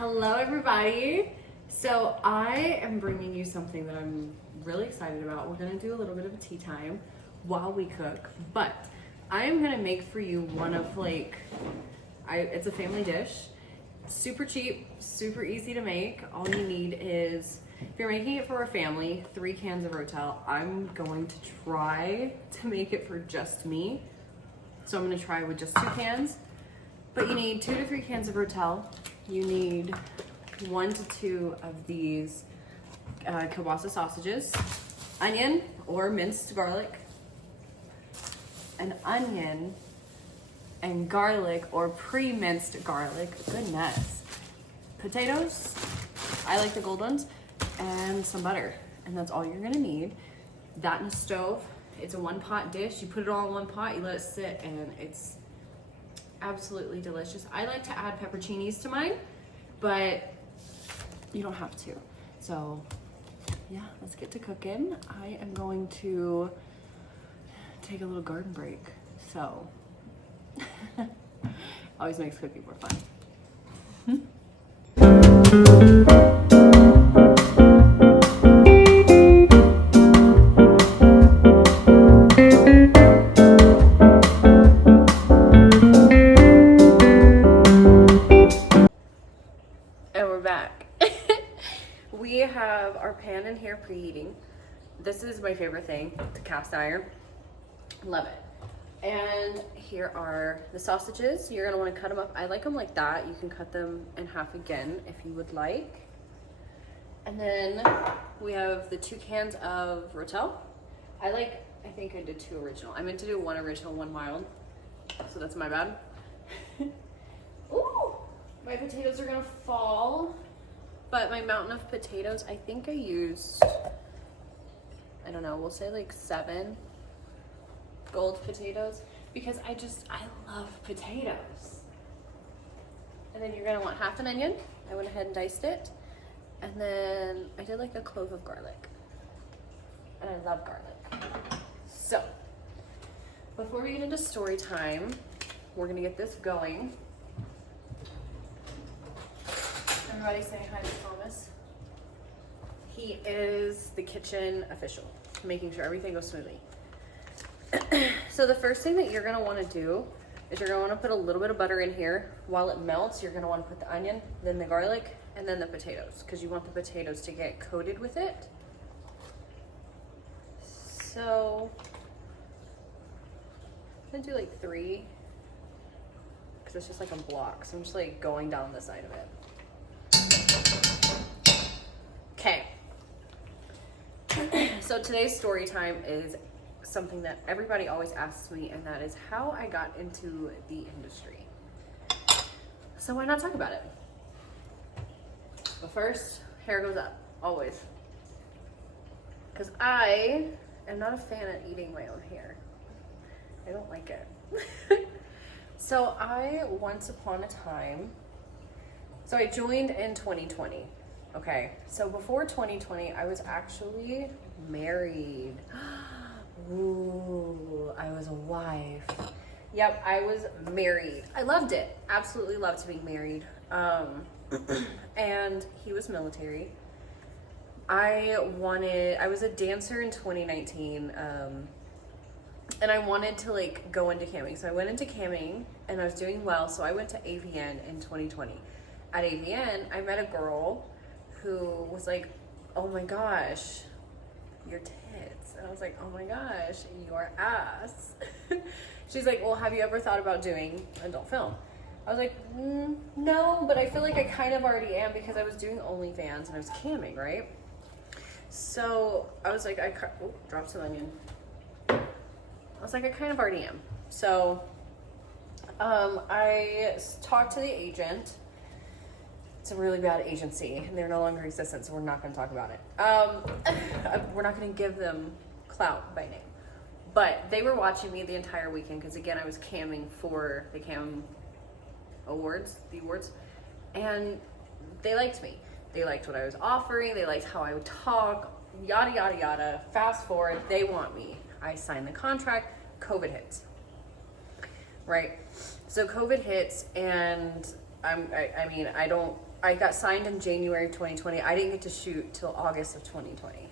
Hello everybody. So I am bringing you something that I'm really excited about. We're gonna do a little bit of a tea time while we cook, but I am gonna make for you one of it's a family dish. Super cheap, super easy to make. All you need is, if you're making it for a family, 3 cans of Rotel. I'm going to try to make it for just me. So I'm gonna try with just 2 cans. But you need 2 to 3 cans of Rotel. You need 1 to 2 of these kielbasa sausages, onion or minced garlic, an onion and garlic or pre-minced garlic, goodness, potatoes, I like the gold ones, and some butter. And that's all you're gonna need. That in a stove. It's a 1-pot dish. You put it all in 1 pot, you let it sit, and it's absolutely delicious. I like to add pepperoncinis to mine, but you don't have to. So yeah, let's get to cooking. I am going to take a little garden break. So always makes cooking more fun. We have our pan in here preheating. This is my favorite thing, the cast iron. Love it. And here are the sausages. You're gonna wanna cut them up. I like them like that. You can cut them in half again if you would like. And then we have the 2 cans of Rotel. I think I did 2 original. I meant to do 1 original, 1 mild. So that's my bad. Ooh, my potatoes are gonna fall. But my mountain of potatoes, I think I used, I don't know, we'll say like 7 gold potatoes, because I love potatoes. And then you're gonna want half an onion. I went ahead and diced it. And then I did like a clove of garlic. And I love garlic. So, before we get into story time, we're gonna get this going. Everybody say hi to Thomas. He is the kitchen official, making sure everything goes smoothly. So the first thing that you're gonna wanna do is you're gonna wanna put a little bit of butter in here. While it melts, you're gonna wanna put the onion, then the garlic, and then the potatoes, because you want the potatoes to get coated with it. So, I'm gonna do like 3, because it's just like a block. So I'm just like going down the side of it. Okay, so today's story time is something that everybody always asks me, and that is how I got into the industry. So why not talk about it? But first, hair goes up, always. Because I am not a fan of eating my own hair. I don't like it. So I, once upon a time, so I joined in 2020. Okay, so before 2020, I was actually married. Ooh, I was a wife. Yep, I was married. I loved it. Absolutely loved being married. And he was military. I was a dancer in 2019. And I wanted to like go into camming. So I went into camming and I was doing well. So I went to AVN in 2020. At AVN, I met a girl who was like, oh my gosh, your tits. And I was like, oh my gosh, your ass. She's like, well, have you ever thought about doing adult film? I was like, no, but I feel like I kind of already am, because I was doing OnlyFans and I was camming, right? So I was like, dropped some onion. I was like, I kind of already am. So I talked to the agent. It's a really bad agency, and they're no longer existent, so we're not going to talk about it. We're not going to give them clout by name. But they were watching me the entire weekend, because again, I was camming for the Cam Awards, and they liked me. They liked what I was offering. They liked how I would talk, yada, yada, yada. Fast forward, they want me. I signed the contract, COVID hits, right? So COVID hits, and I mean, I got signed in January of 2020. I didn't get to shoot till August of 2020.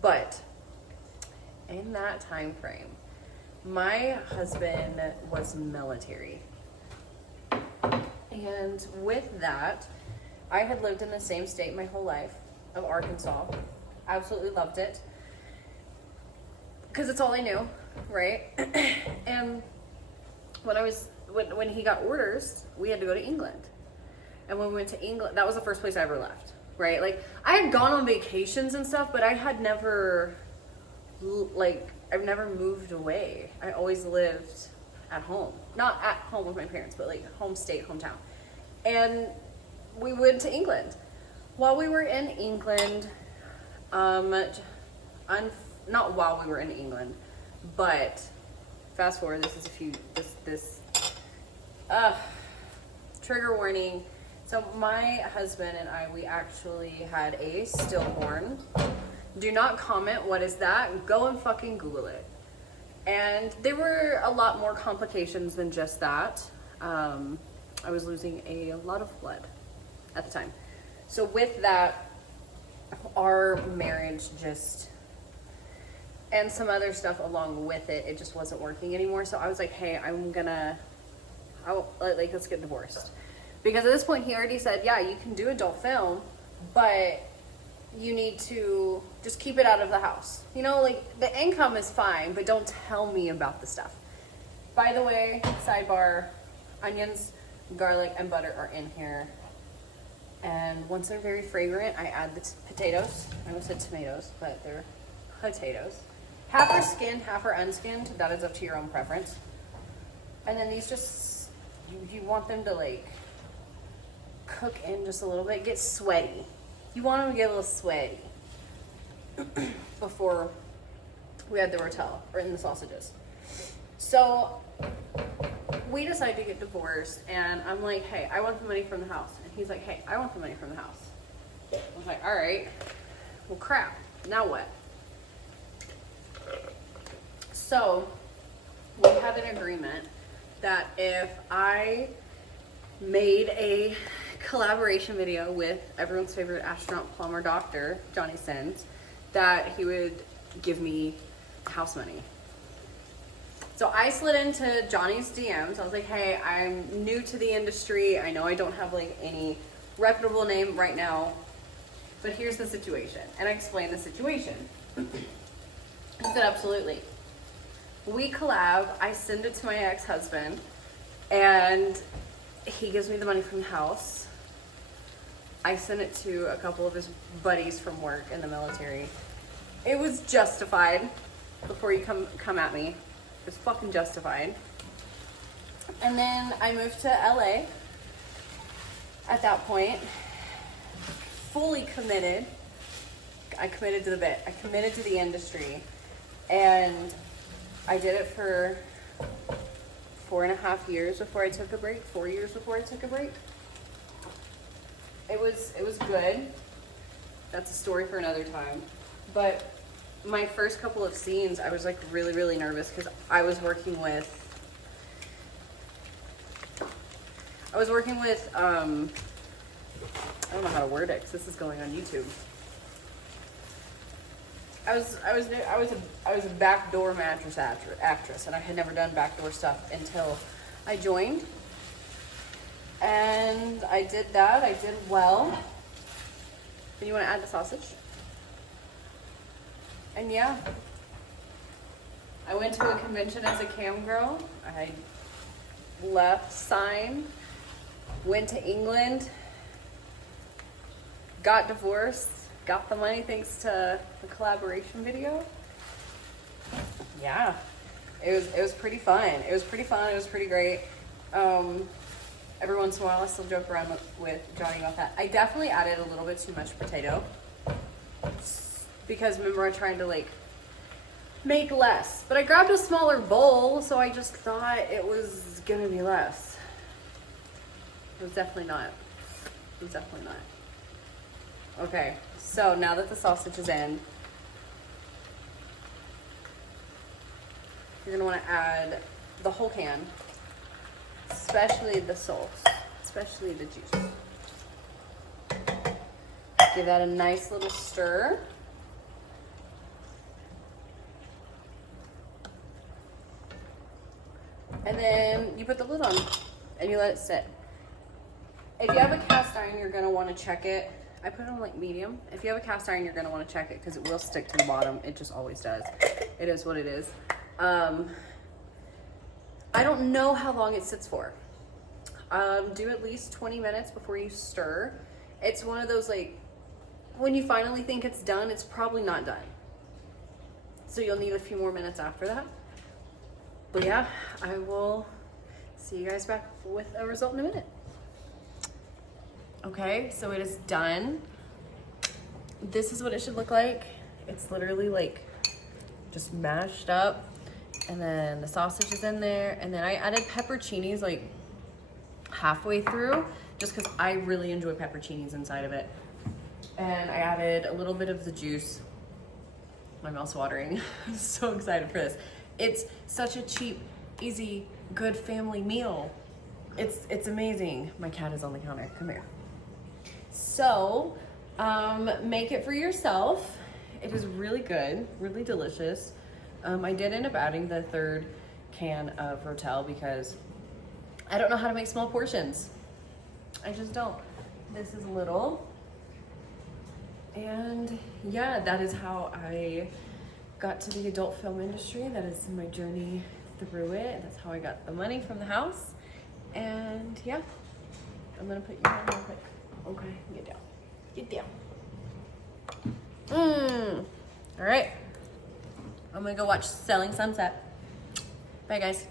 But in that time frame, my husband was military. And with that, I had lived in the same state my whole life of Arkansas. Absolutely loved it. Because it's all I knew, right? And when he got orders, we had to go to England. And when we went to England, that was the first place I ever left, right? Like, I had gone on vacations and stuff, but I had never, I've never moved away. I always lived at home. Not at home with my parents, but like home state, hometown. And we went to England. While we were in England, not while we were in England, but fast forward, trigger warning. So my husband and I, we actually had a stillborn. Do not comment, what is that? Go and fucking Google it. And there were a lot more complications than just that. I was losing a lot of blood at the time. So with that, our marriage just, and some other stuff along with it, it just wasn't working anymore. So I was like, hey, let's get divorced. Because at this point he already said, yeah, you can do adult film, but you need to just keep it out of the house. You know, like, the income is fine, but don't tell me about the stuff. By the way, sidebar, onions, garlic, and butter are in here. And once they're very fragrant, I add the potatoes. I almost said tomatoes, but they're potatoes. Half are skinned, half are unskinned. That is up to your own preference. And then these just, you want them to like cook in just a little bit, get sweaty. You want them to get a little sweaty before we had the rotel or in the sausages. So we decided to get divorced, and I'm like, hey, I want the money from the house. And he's like, hey, I want the money from the house. I was like, all right, well, crap, now what? So we had an agreement that if I made a collaboration video with everyone's favorite astronaut, plumber, doctor, Johnny Sins, that he would give me house money. So I slid into Johnny's DMs. I was like, hey, I'm new to the industry. I know I don't have like any reputable name right now, but here's the situation. And I explained the situation. He said, absolutely. We collab, I send it to my ex-husband, and he gives me the money from the house. I sent it to a couple of his buddies from work in the military. It was justified. Before you come at me, it was fucking justified. And then I moved to LA at that point, fully committed. I committed to the bit. I committed to the industry, and I did it for 4.5 years before I took a break. 4 years before I took a break. It was good. That's a story for another time. But my first couple of scenes, I was like really, really nervous because I was working with I don't know how to word it because this is going on YouTube. I was a backdoor mattress actress, and I had never done backdoor stuff until I joined. And I did that. I did well. And you want to add the sausage? And yeah, I went to a convention as a cam girl. I left, signed, went to England, got divorced, got the money thanks to the collaboration video. Yeah, it was pretty fun. It was pretty fun. It was pretty great. Every once in a while, I still joke around with Johnny about that. I definitely added a little bit too much potato because remember I tried to like make less, but I grabbed a smaller bowl, so I just thought it was gonna be less. It was definitely not. It was definitely not. Okay, so now that the sausage is in, you're gonna want to add the whole can, especially the sauce. especially the juice. Give that a nice little stir. And then you put the lid on and you let it sit. If you have a cast iron, you're gonna wanna check it. I put it on like medium. If you have a cast iron, you're gonna wanna check it because it will stick to the bottom. It just always does. It is what it is. I don't know how long it sits for. Do at least 20 minutes before you stir. It's one of those like, when you finally think it's done, it's probably not done. So you'll need a few more minutes after that. But yeah, I will see you guys back with a result in a minute. Okay, so it is done. This is what it should look like. It's literally like just mashed up, and then the sausage is in there, and then I added pepperoncinis like halfway through just because I really enjoy pepperoncinis inside of it. And I added a little bit of the juice. My mouth's watering. I'm so excited for this. It's such a cheap, easy, good family meal. It's amazing. My cat is on the counter. Come here. So, make it for yourself. It is really good, really delicious. I did end up adding the 3rd can of Rotel because I don't know how to make small portions. I just don't. This is little. And yeah, that is how I got to the adult film industry. That is my journey through it. That's how I got the money from the house. And yeah, I'm gonna put you on real quick. Okay, get down. Get down. All right. I'm gonna go watch Selling Sunset. Bye guys.